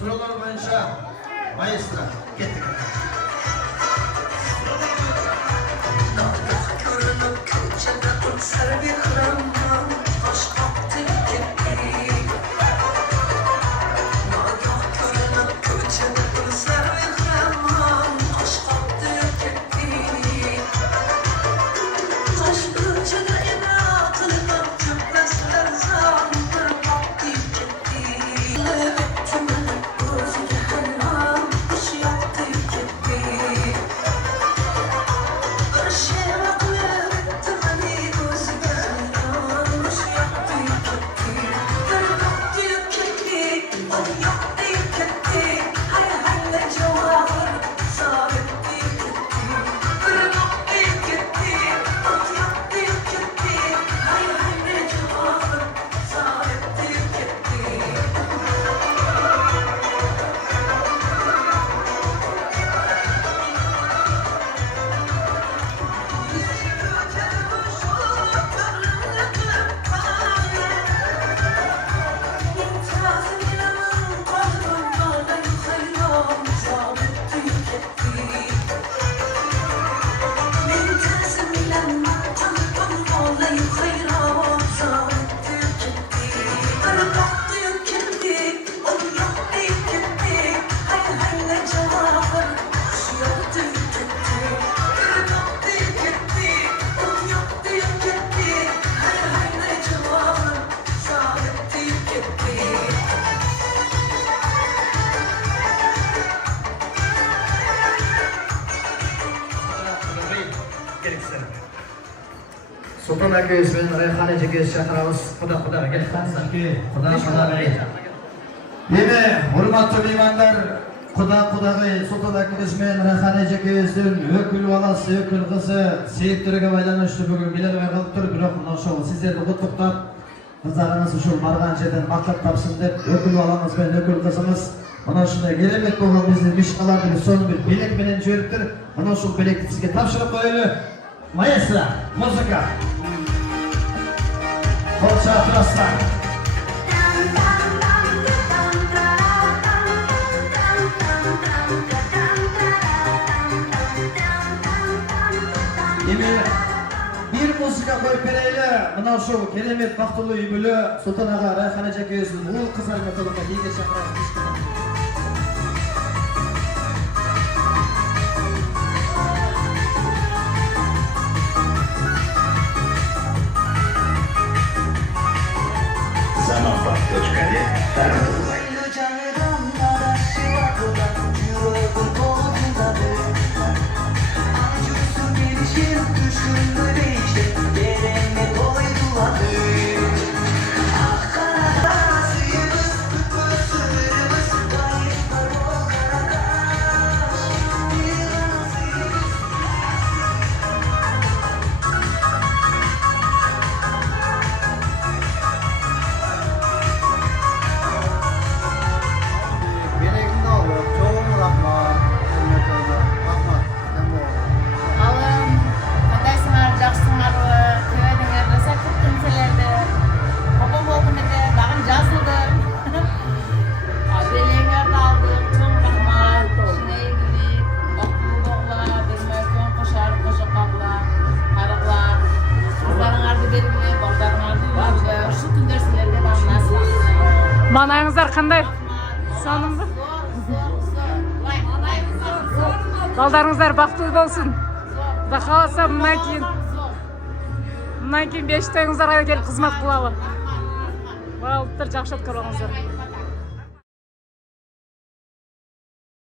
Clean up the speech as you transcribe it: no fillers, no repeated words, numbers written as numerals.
Sıralar boyunca maestro kettik. Sultan akayız ben Rayhan akayız çağırıyoruz. Xuda gel. Xuda. Deme, hurmatlı mehmanlar, Xudaga Sultan akayız ben Rayhan akayızın ökül balası, ökül kızı Seyitlerге байланыштуу бүгүн келе албай калыптыр. Бирок мына ошол сиздерди куттуктап, кыздарыңыз ушул барган жерден мактап тапсын деп өкүл балаңыз менен өкүл кызыңыз мына ушундай керемет болгон биздин мишкаларды сонун бир белек менен жибериптир. Мына ушул белекти сизге тапшырып коелу. Маэстро, музыка. Kolça atlaslar. Bir müzika koyup vereyle, mına şu keremet baktulu übülü Sultan Ağa Rayhan akayızın uğul kızarına tolukta yenge çakırağız. Zaman.net tarafından. Manayыңыздар қандай? Санымды? Балдарыңыздар бақытты болсын. Құда қаласа мұнан кейін бештайыңыздар келіп қызмет қылалы. Балдыр жақсы өткір болыңыздар.